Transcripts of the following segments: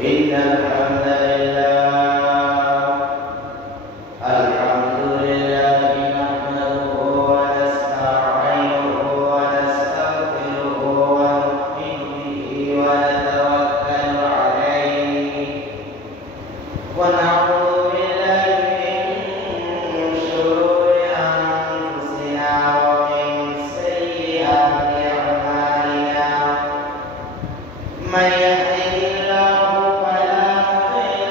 إن الحمد لله نحمده ونستعينه ونستغفره ونؤمن به ونتوكل عليه ونعوذ بالله من شرور أنفسنا ومن سيئات أعمالنا من يهده الله فلا مضل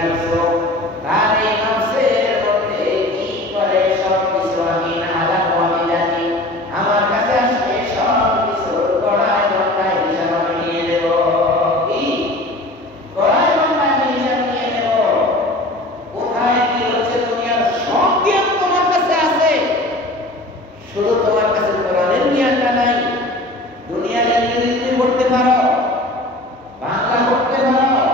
নফস, তার এই নফসের মধ্যে কি করে সব কিছু আমি না আলাপ আমি জানি, আমার কাছে আসলে সব কিছু গড়ায় গড়ায় হিসাব আমি নিয়ে নেব। কি গড়ায় গড়ায় হিসাব নিয়ে নেব। কোথায় কি হচ্ছে দুনিয়ার সব জ্ঞান তোমার কাছে আছে, শুধু তোমার কাছে কোরআনের জ্ঞানটা নাই। দুনিয়ার ইংরেজি পড়তে পারো, বাংলা পড়তে পারো,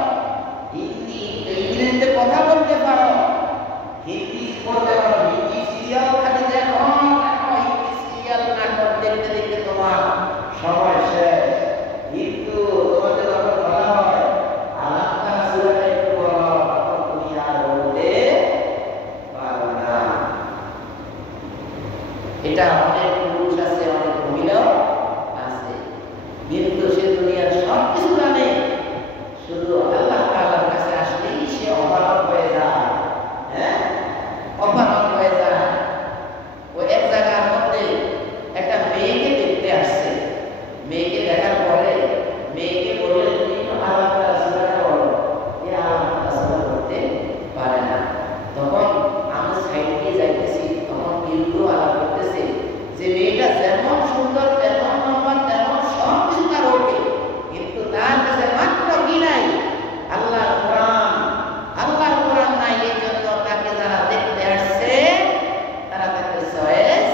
হিন্দি ইংরেজিতে কথা বলতে পারো, হিন্দি পড়তে পারো, হিন্দি সিরিয়াল খালি দেখো, হিন্দি সিরিয়াল নাটক দেখতে দেখতে তোমার সময় শেষ। কিন্তু তোমাকে যখন বলা হয় আল্লাহ সূরাটা একটু বলো, তখন তুমি আর বলতে পারো না। এটা অনেক পুরুষ আছে, অনেক মহিলাও আছে, কিন্তু সে দুনিয়ার সব কিছু জানে, শুধু আল্লাহ তাআলার কাছে আসলেই সে অপারগ হয়ে যায়। হ্যাঁ, অপারগ হয়ে যায়। ও এক জায়গার মধ্যে একটা মেয়েকে দেখতে আসছে, মেয়েকে দেখার পরে মেয়েকে বললেন তুমি আল্লাহ তাআলার সূরাটা বলো, এ আল্লাহ তাআলার সূরা পড়তে পারে না। তখন আমি সাইড দিয়ে যাইতেছি, তখন কিন্তু আলাপ করতেছে যে মেয়েটা যেমন সুন্দর তেমন নম্বর তেমন সব কিছু তার ওকে, কিন্তু তার কাছে মাত্র কি নাই, আল্লাহর কোরআন। আল্লাহর কোরআন নাই, এই জন্য তাকে যারা দেখতে আসছে তারা তাকে চয়েস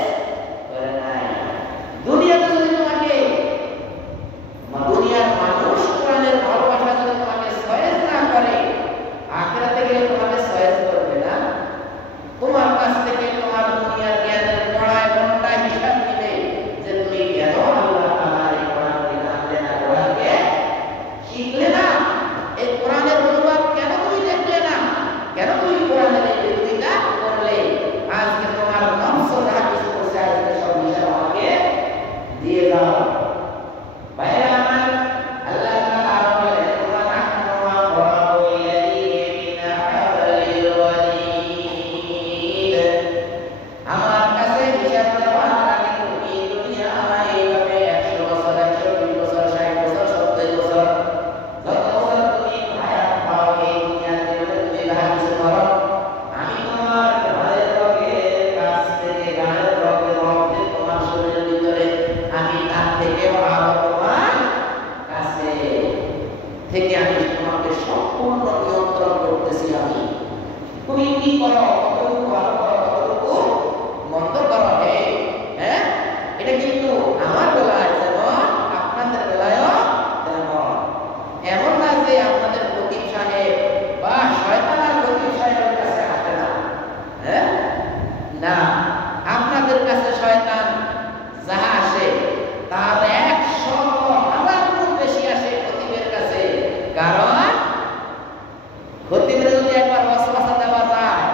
করে নাই। দুনিয়াতে যদি তোমাকে দুনিয়ার মানুষ কোরআনের ভালোবাসা যদি তোমাকে চয়েস না করে, আখিরাতে গেলে তোমাকে চয়েস করবে না। তোমার কাছ থেকে তোমার দুনিয়ার জ্ঞানের পড়ায় ঘন্টা হিসাব নিবে যে তুমি কেন আল্লাহ তাআলার এই কোরআনকে জানলে না, কোরআনকে শিখলে না, এই কোরআনের অনুবাদ কেন তুমি দেখলে না, কেন তুমি কোরআনের এই বিরোধিতা করলে। আজকে তোমার নফস যা কিছু করছে আজকে সব হিসাব আমাকে দিয়ে দাও। ভাইরা আমার, আল্লাহ তাআলা বলেন ওয়া নাহনু আqrabu ইলাইহি মিন হাবলিল ওয়ারিদ। আমার কাছে হিসাব দেওয়ার আগে তুমি দুনিয়ায় এইভাবে 100 বছর 120 বছর 60 বছর 70 বছর যত বছর তুমি হায়াত পাও এই দুনিয়াতে তুমি যা কিছু করো, আমি তোমার ঘরের রোগের কাছ থেকে গানের রোগের মধ্যে তোমার শরীরের ভিতরে আমি তার থেকে আরো তোমার কাছে থেকে আমি তোমাকে সম্পূর্ণ নিয়ন্ত্রণ করতেছি। আমি তুমি কি করো, কতটুকু ভালো করো, কতটুকু মন্দ করো, হ্যাঁ, এটা কিন্তু আমার বেলায় যেমন আপনাদের বেলায়ও তেমন। এমন না যে আপনাদের খতিব সাহেব বা শয়তান আর খতিব সাহেবের কাছে আসে না, হ্যাঁ, না, আপনাদের কাছে শয়তান যাহা আসে তার 100,000 গুণ বেশি আসে খতিবের কাছে। কারণ খতিবের যদি একবার ওয়াসওয়াসা দেওয়া যায়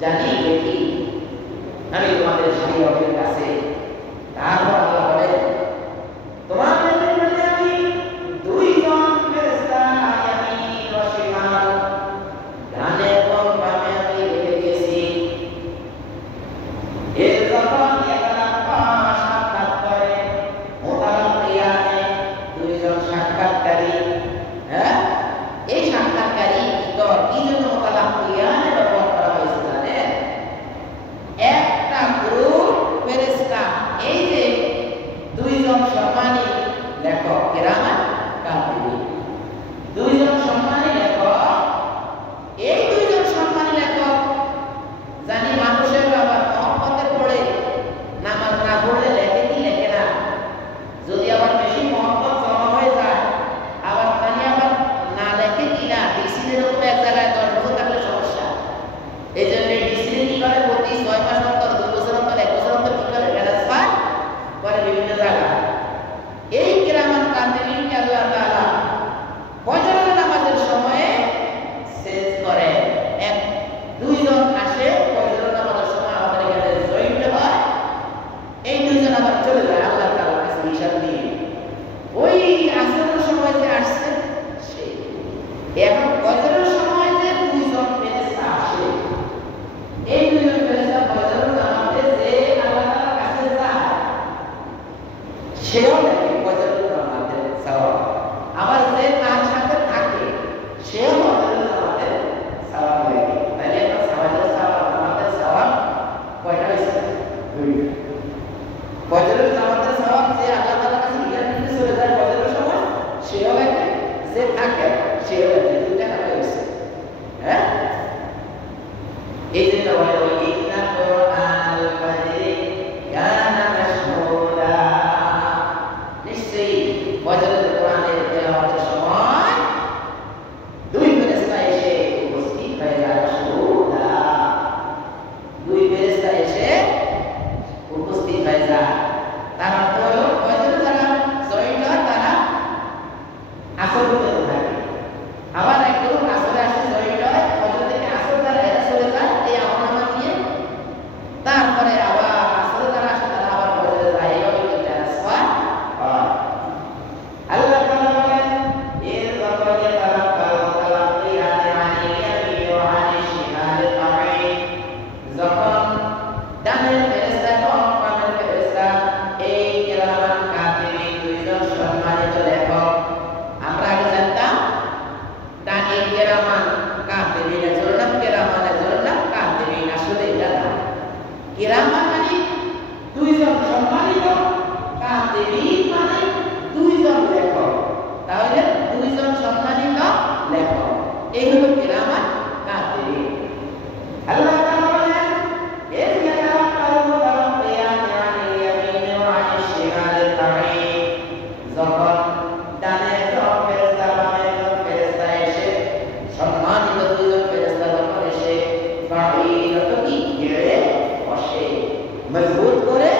জানি দেখি আমি তোমাদের শাহীদের কাছে। তারপর আল্লাহ বলেন তোমাদের মধ্যে আমি দুইজন ফেরেশতা ইয়ামিন ও শিমাল ডানে এবং বামে আমি রেখে দিয়েছি। এর যখন সাক্ষাৎ করে মোতালাকিয়ানে দুইজন সাক্ষাৎকারী, হ্যাঁ এই সাক্ষাৎকারী কি জন্য মোতালাকিয়ানে ব্যবহার করা হয়েছে জানেন? একটা গ্রুপ ফেরেশতা, এই যে দুইজন সম্মানী লেখক কিরামান কাতিবিন, দুইজন সম্মানী লেখক, এই দুইজন সম্মানী লেখক জানি মানুষের আবার মহব্বতে পড়ে নামাজ না পড়লে লেখে কি লেখে না, যদি আবার বেশি মহব্বত জমা হয়ে যায় আবার জানি আবার না লেখে কি না, ডিসিদের উপর এক জায়গায় 10 বছর থাকলে সমস্যা। এই জন্য ডিসিদের কি করে প্রতি 6 মাস অন্তর, 2 বছর অন্তর, 1 বছর অন্তর কি করে ট্রান্সফার করে বিভিন্ন জায়গায়। এই কিরামান কাতিবিনকে আল্লাহ তাআলা ফজরের নামাজের সময়ে সেট করে। এক দুইজন আসে ফজরের নামাজের সময় আমাদের এখানে জয়েন্ট হয়, এই দুইজন আবার চলে যায় আল্লাহ তাআলার কাছে হিসাব নিয়ে। ওই আসরের সময় যে আসছে সে এখন ফজরের সময় যে দুইজন ফেরেশতা আসে, এই দুইজন ফেরেশতা ফজরের নামাজে যে আল্লাহ তাআলার কাছে যায় সেও দেখে ফজরের নামাজের সওয়াব, আবার যে তার সাথে থাকে সেও ফজরের নামাজের সওয়াব লাগে। তাহলে আমরা ফজরের সওয়াব নামাজের সওয়াব কয়টা হইছে? 2টা। ফজরের নামাজের সওয়াব যে আল্লাহ তাআলার কাছে হিসাব নিতে চলে যায় ফজরের সময় সেও লাগে, যে থাকে সেও লাগে, 2টা কাজ হইছে। হ্যাঁ এই যে বলে ইন্না কুরআনাল ফাজরি কানা মাশহুদা, নিশ্চয়ই ফজরের কোরআনের তেলাওয়াতের সময় দুই ফেরেশতা এসে উপস্থিত হয়ে যায়। মাশহুদা, দুই ফেরেশতা এসে উপস্থিত হয়ে যায়। তার অর্থ হলো ফজরের যারা জয়েন্ট হয় তারা আসর পর্যন্ত থাকে, আবার একদম আসরে আসে জয়েন্ট হয়, ফজর থেকে আসর তারা এরা চলে যায় এই আমলনামা নিয়ে, তারপরে আবার আসরে যারা আসে তারা আবার ফজরে যায়, এইভাবে ট্রান্সফার হয়। আল্লাহ তাআলা বলেন এর যখন তালাক্কাল মুতালাক্কিয়ানে আনিল ইয়ামিন ওয়া আনিশ শিমাল কাঈদ, যখন ডানের ফেরেশতা এবং বামের ফেরেশতা এই কিরামান কাতিবিন দুইজন সম্মানিত লেখক, আমরা আগে জানতাম ডানের কিরামান কাতিবিন এর নাম কিরামান, এর নাম কাতিবিন, আসলে এটা না। কিরামান মানে দুইজন সম্মানিত, কাতিবিন মানে দুইজন লেখক, তাহলে দুইজন সম্মানিত লেখক, এই হলো কিরামান কাতিবিন। আল্লাহ তাআলা বলেন এর ইয়াতাওয়াক্কাল মুতাওয়াক্কিয়ানে আনিল ইয়ামিন ওয়া আনিশ শিমাল কাঈদ, যখন ডানে একজন ফেরেশতা বামে একজন ফেরেশতা এসে, সম্মানিত দুইজন ফেরেশতা যখন এসে কাঈদ কি গেড়ে বসে, মজবুত করে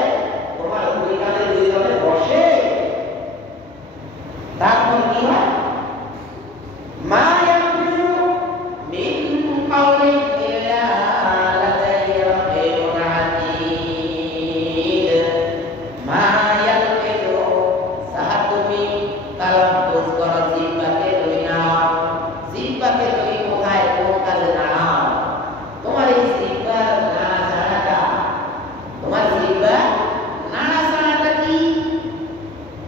তোমার দুই কাঁধে দুইজনে বসে, তারপর কি হয়? মা ইয়ালফিযু মিন কাওলিন ইল্লা লাদাইহি রাকিবুন আতীদ, মা ইয়ালফিযু, সাহা তুমি তালাব্বুজ করো, জিহ্বাকে ধরে নাও, জিহ্বাকে তুমি কোথায় কোন কাজে নাও, তোমার এই জিহ্বার নাড়াচাড়াটা, তোমার জিহ্বার নাড়াচাড়াটা কি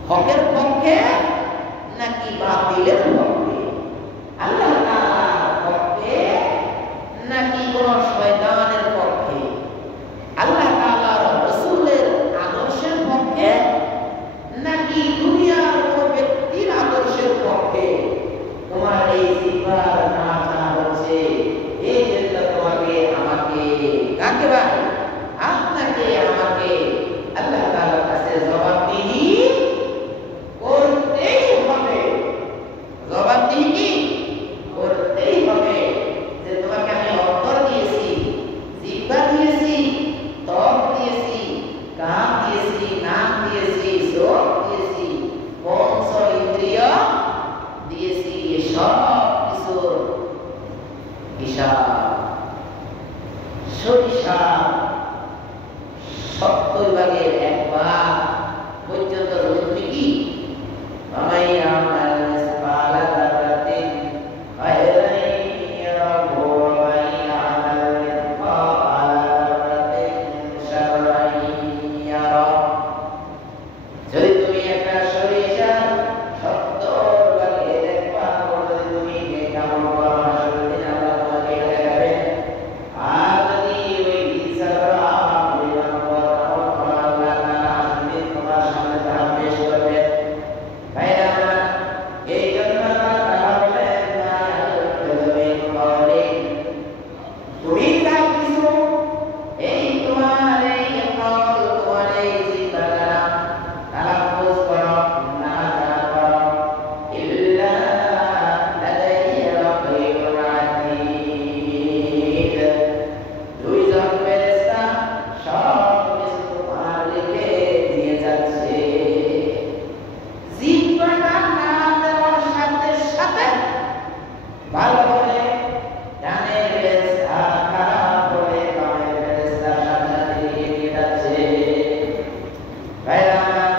হকের পক্ষে নাকি বাতিলের পক্ষে? আল্লাহ তাআলার পক্ষে নাকি কোন শয়তানের পক্ষে? আল্লাহ তাআলার রাসূলের আদর্শের পক্ষে নাকি দুনিয়ার কোন ব্যক্তির আদর্শের পক্ষে? তোমার এই জিহ্বার নাড়াচাড়া হচ্ছে, এই জন্য তোমাকে আমাকে, কাকে ভাই? আপনাকে আমাকে আল্লাহ তাআলার কাছে জবাবদিহি করতেই হবে, জবাবদিহি করতেই হবে যে তোমাকে আমি অন্তর দিয়েছি, জিহ্বা দিয়েছি, ত্বক দিয়েছি, কান দিয়েছি, নাক দিয়েছি, চোখ দিয়েছি, পঞ্চ ইন্দ্রিয় দিয়েছি, সব কিছুর হিসাব সরিষা 70 ভাগের 1 ভাগ পর্যন্ত তুমি কি মামাইয়া মাসপালা দারাতিন খায়রান ইয়ারাহু ওয়া ইয়া'মাল মিসকালা দারাতিন শাররান ইয়ারা। যদি তুমি একটা সরিষা 70 ভাগের 1 ভাগ যদি তুমি কেমন করো আসলে দিন আল্লাহ তোমাকে এটা দেখাবে। আর যদি ওই ইসারা পরিমাণ করো আল্লাহ তাআলা আসলে তোমার সামনে তা পেশ করবে। ভাইরা আমার, এই জন্য আল্লাহ তাআলা বলেন মা ইয়ালফিযু কওলিন, তুমি যা কিছু এই তোমার এই কওল তোমার এই চিন্তাধারা তালাফুজ করো না জানা করো ইল্লা লাদাইহি রাকিবুন আতীদ, দুইজন ফেরেশতা সব কিছু তোমার লিখে দিয়ে যাচ্ছে। জিহ্বাটা নাম দেওয়ার সাথে সাথে ভালো করে ডানের ফেরেশতা, খারাপ করে বামের ফেরেশতা সাথে সাথে লিখে দিয়ে যাচ্ছে। ভাইরা আমার,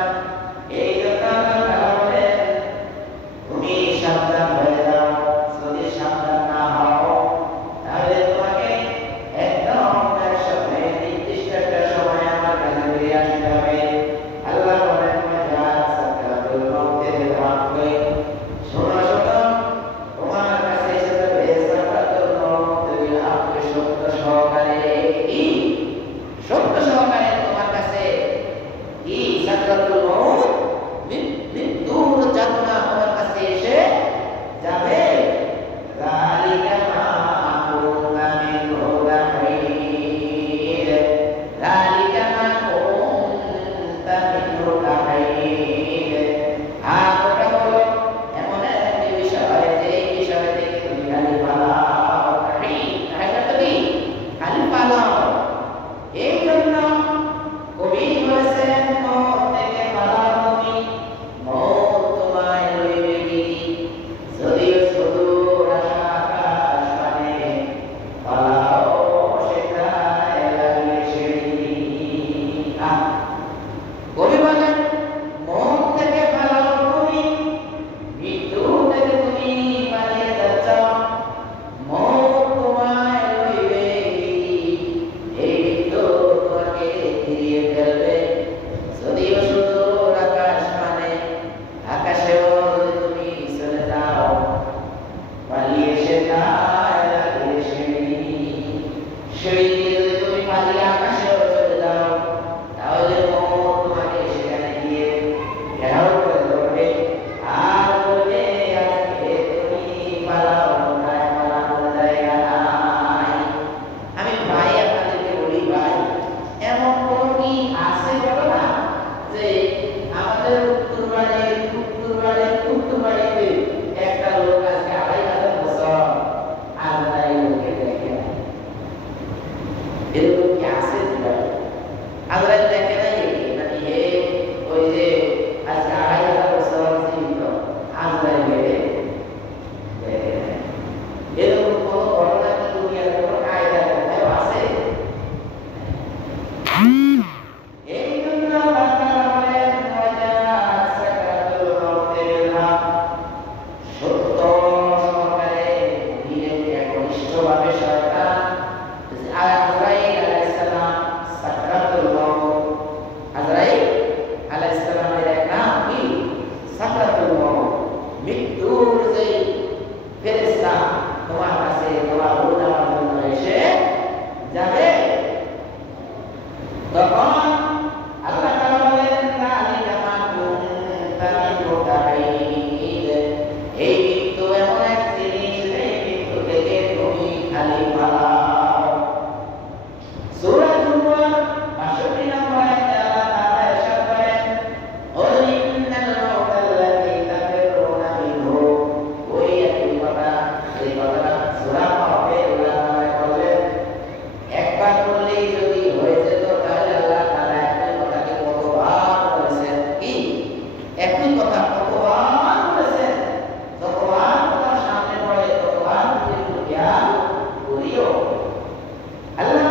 এই জন্য আল্লাহ তাআলা বলেন তুমি সাবধান হয়ে যাও। যদি সাবধান না হও তাহলে তোমাকে একদম এক সময় নির্দিষ্ট একটা সময় আমার কাছে ফিরে আসতে হবে। আল্লাহ বলেন সাকরাতুল মউতের ওয়াক্তে, শোনো শোনো, তোমার কাছে এসে যাবে সাকরাতুল মউত, আপনি সত্য সহকারে কি সত্য সহকারে তোমার কাছে কি সাকরাতুল মউত মৃত্যুর যাতনা তোমার কাছে এসে যাবে। যালিকা মা কুনতা মিনহু তাহিদ, যালিকা মা কুনতা মিনহু তাহিদ। আর ওটা হলো এমন একটি বিষয় যে বিষয় থেকে তুমি খালি পালাও। তাহিদ কি খালি পালাও। এই জন্য কবি বলেছেন মওত থেকে পালাও তুমি, মওত তোমায় লইবে কি, যদিও সুদূর আকাশ পানে পালাও সেটায় লাগবে সিঁড়ি। কবি বলেন মওত থেকে পালাও তুমি, মৃত্যু থেকে তুমি পালিয়ে যাচ্ছ, মওত তোমায় লইবে কি, এই মৃত্যু তোমাকে ফিরিয়ে ফেলবে। যদিও সুদূর আকাশ মানে আকাশেও যদি তুমি চলে যাও, পালিয়ে সেটায় লাগবে সিঁড়ি। সিঁড়ি দিয়ে যদি তুমি পালিয়ে আকাশেও চলে যাও তাহলে মওত তোমাকে সেখানে গিয়ে ঘেরাও করে ধরবে আর বলবে আজকে তুমি পালাও, কোথায় পালানোর জায়গা নাই। আমি ভাই আপনাদেরকে বলি, ভাই এমন কোন কি আছে বলো না যে আমাদের উত্তর বাড়িতে একটা লোক আজকে 2500 বছর আজরাইলকে দেখে নাই? এরকম কি আছে? আজরাইল দেখে নাই মানে হে ওই যে আজকে 2500 বছর জীবিত আজরাইলকে দেখে নাই। এরকম কোন ঘটনা কি দুনিয়ার কোন কায়দা কোথাও আছে? এই জন্য আল্লাহ তাআলা বলেন ওয়াজাআত সাকরাতুল মউতিল হক, সত্য সহকারে ধীরে একনিষ্ঠভাবে শয়তান আজরাইল আলাইহিস সালাম সাকরাতুল মউত, আজরাইল আলাইহিস সালামের এক নাম কি সাকরাতুল মউত, মৃত্যুর যে ফেরেশতা তোমার কাছে তোমার রূহ নেওয়ার জন্য এসে যাবে। তখন আল্লাহ তাআলা বলেন যালিকা মা কুনতা মিনহু তাহিদ, এই মৃত্যু এমন এক জিনিস, এই মৃত্যু থেকে তুমি খালি পালাও। সূরা জুমআ ৬২ নম্বর আয়াতে আল্লাহ তাআলা ইরশাদ করেন কুল ইন্নাল মাউতা আল্লাযী তাফিরুনা মিনহু, ওই একই কথা, এই কথাটা সূরা কাহফে আল্লাহ তাআলা বললেন। একবার বললেই যদি হয়ে যেত তাহলে আল্লাহ তাআলা একই কথাকে কতবার বলেছেন, কি একই কথা কতবার বলেছেন, যতবার কথা সামনে পড়ে ততবার একটু খেয়াল করিও। আল্লাহ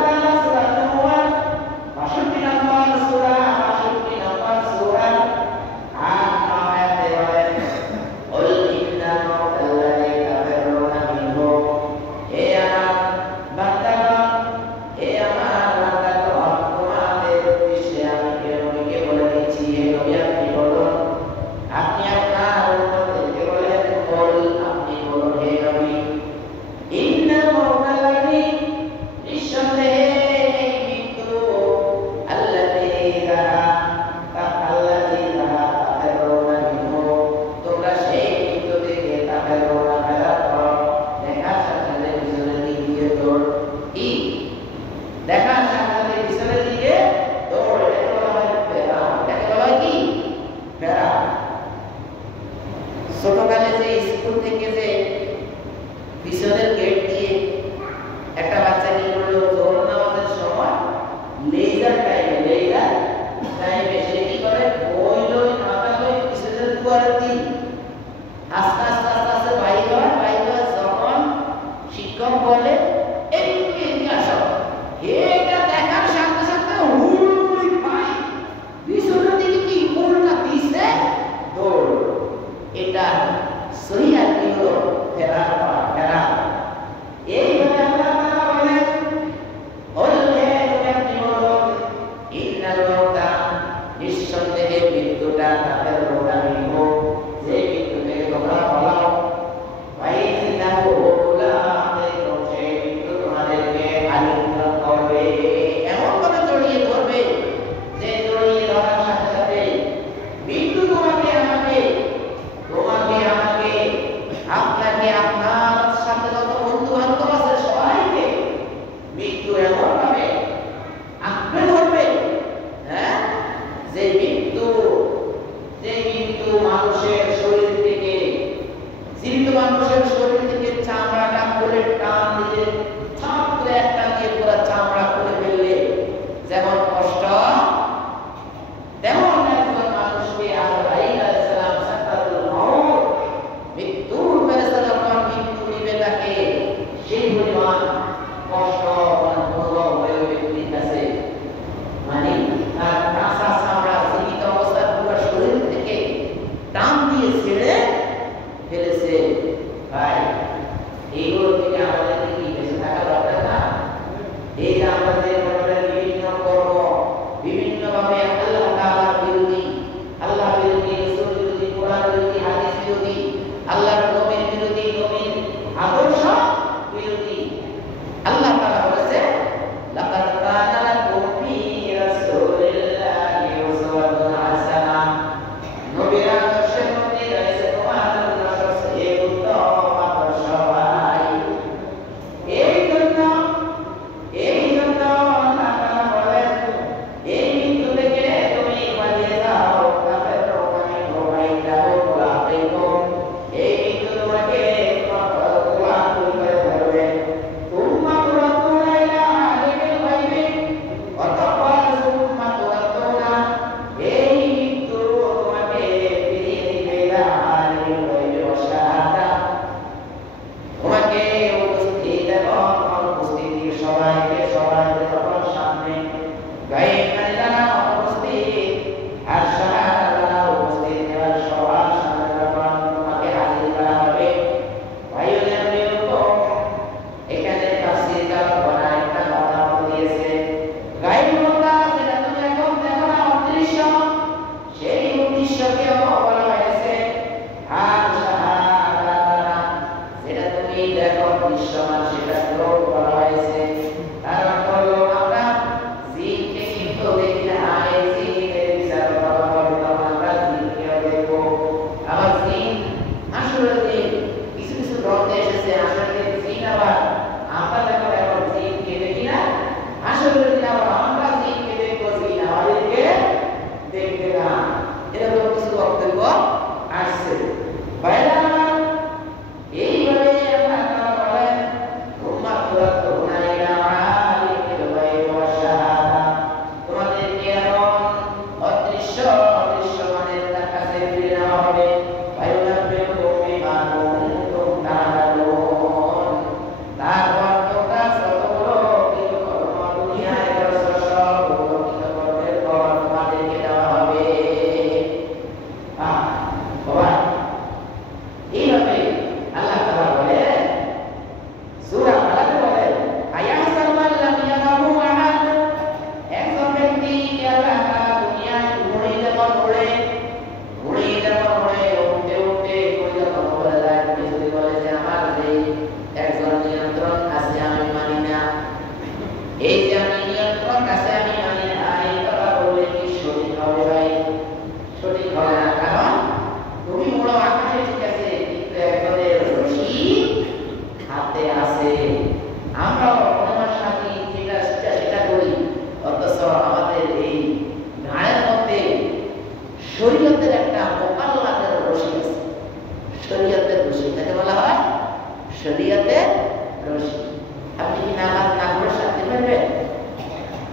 থেকে যে পিছনের গেট দিয়ে একটা বাচ্চা কি করলো, জোহর নামাজের সময় লেজার টাইমে সে কি করে, বই লই মাথা লই পিছনের দুয়ার দিই আস্তে আস্তে আস্তে আস্তে বাইরে হয় যখন শিক্ষক বলে এদিকে আসো, এটা দেখার সাথে সাথে হুড় ভাই পিছনের দিকে কি উল্টা দিছে দৌড়। এটা সহি আর কি হলো ফেরা। এইভাবে আল্লাহ তাআলা বলেন ওয়াল্লাহি ইয়াকদিমুন ইন্নাল মাউতা, নিঃসন্দেহে মৃত্যুটা তাদের রোগামিহ, যে মৃত্যু থেকে তোমরা পালাও, ফাইন্নাহু মুলাকিকুম, সেই মৃত্যু তোমাদেরকে আলিঙ্গন করবে, এমন ভাবে জড়িয়ে ধরবে যে জড়িয়ে ধরার সাথে সাথে মৃত্যু তোমাকে আমাকে আপনাকে আপনার সাথে যত বন্ধু বান্ধব আছে সবাইকে মৃত্যু এমন ভাবে আঁকড়ে ধরবে, হ্যাঁ, যে মৃত্যু মানুষের শরীর থেকে, জীবিত মানুষের শরীর থেকে চামড়াটা খুলে টান দিলে ছাপ করে একটা দিয়ে পুরো চামড়া খুলে ফেললে যেমন কষ্ট, তেমন একজন মানুষকে আজরাইল আলাইহিস সালাম সাকরাতুল মাউত, মৃত্যুর ফেরেশতা যখন মৃত্যু দিবে তাকে, সেই পরিমাণ কষ্ট অনুভব হয়ে ব্যক্তির কাছে, মানে তার কাঁচা চামড়া জীবিত অবস্থায় পুরো শরীর থেকে টান দিয়ে ছেড়ে ফেলেছে। ভাই, এইগুলো থেকে আমাদেরকে কি বেঁচে থাকা দরকার না? এই যে আমরা যে বিভিন্ন কর্ম, বিভিন্নভাবে আল্লাহ তাআলার বিরোধী, আল্লাহ বিরোধী, রাসূল বিরোধী, কোরআন বিরোধী, হাদিস বিরোধী, আল্লাহর নবীর বিরোধী, নবীর আদর্শ বিরোধী, আল্লাহ তাআলা বলেছে লাকাদ কানা লাকুম ফি রাসূলিল্লাহি উসওয়াতুন হাসানাহ, নবীর আদর্শের মধ্যে রয়েছে তোমাদের জন্য সবচেয়ে উত্তম আদর্শ। ভাই, এই জন্য আল্লাহ তাআলা বলেন এই মৃত্যু থেকে তুমি পালিয়ে যাও, কাফের রোগামি রোগাইটা হোক, এই মৃত্যু তোমাকে করে ধরবে, তুম্মা তুরাদুনা ইলা আলিমিল গায়বি, অতঃপর তুম্মা তুরাদুনা, এই মৃত্যু তোমাকে ফিরিয়ে দিবে ইলা আলিমিল গায়বি ওয়া শাহাদা, তোমাকে উপস্থিত এবং অনুপস্থিতির সবাইকে যখন সামনে, গায়েব মানে যারা অনুপস্থিত আর শাহাদা যারা উপস্থিত, এবার সবার সামনে যখন তোমাকে হাজির করা হবে, এখানে তাফসীরকার বলা একটা কথা দিয়েছে, গায়েব বলা যেটা তুমি এখন দেখো না অদৃশ্য, সেই অদৃশ্যকে বলা হয়েছে, আর শাহাদা যেটা তুমি দেখো দৃশ্যমান সেটাকেও বলা হয়েছে। তার অর্থ হলো আমরা জিনকে কিন্তু দেখি না, এই জিনের বিচার করা হবে তখন আমরা জিনকেও দেখবো। আবার জিন আসলে কিছু কিছু গ্রন্থে এসেছে আসলে জিন, আবার আমরা যখন এখন জিনকে দেখি না, আসলে আবার আমরা জিনকে দেখবো, জিন আমাদেরকে দেখবে না, এরকম কিছু বক্তব্য আসছে। বাইরে এইভাবে আল্লাহ তাআলা বলেন উম্মাহ তুরাদুনা ইলা আলিমিল গায়বি ওয়া শাহাদা, তোমাদেরকে এমন অদৃশ্যমানের কাছে ফিরে নেওয়া হবে, ফায়ুনাব্বিউকুম বিমা কুনতুম তা'মালুন, তারপর তোমরা যতগুলো কর্ম দুনিয়ায় করেছো সবগুলো কর্মের ফল তোমাদেরকে দেওয়া হবে। এইভাবে আল্লাহ তাআলা বলেন, সূরা ফালাক বলেন আয়াহসান মান লাম ইয়ারাহু আহাদ, একজন ব্যক্তি আল্লাহ তাআলা দুনিয়ায় ঘুরে যেমন ঘুরে উঠতে উঠতে কোন যখন বলে যায়, যদি বলে যে আমার যে একজন নিয়ন্ত্রণ আছে আমি মানি না, এই যে আমি নিয়ন্ত্রণ আছে আমি মানি না, এই কথা বললে কি সঠিক হবে? ভাই, সঠিক হবে না, কারণ তুমি বড় আকাশে ঠিক আছে কিন্তু একজনের রশি হাতে আছে। আমরা অপরাধের সাথে সেটা করি, অথচ আমাদের এই ঘাড়ের মধ্যে শরীয়তের একটা মোকাল্লাতের রশি আছে। শরীয়তের রশি তাকে বলা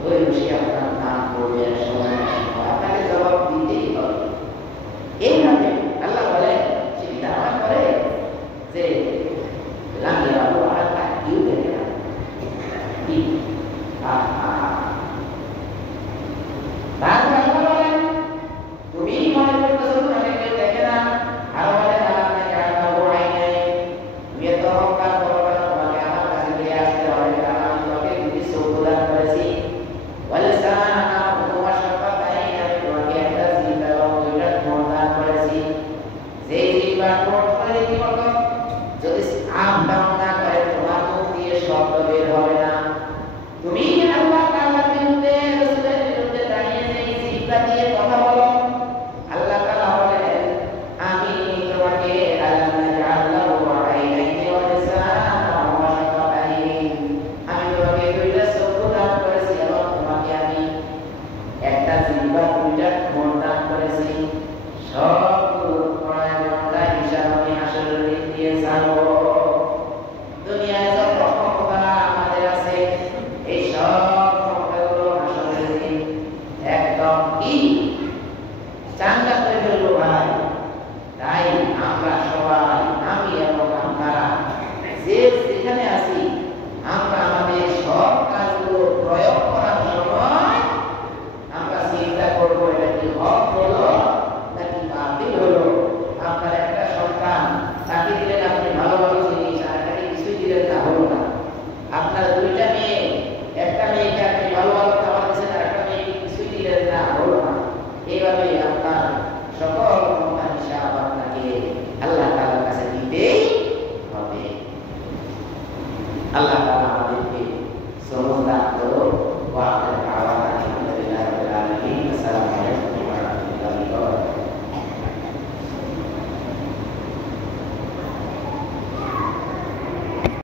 ওই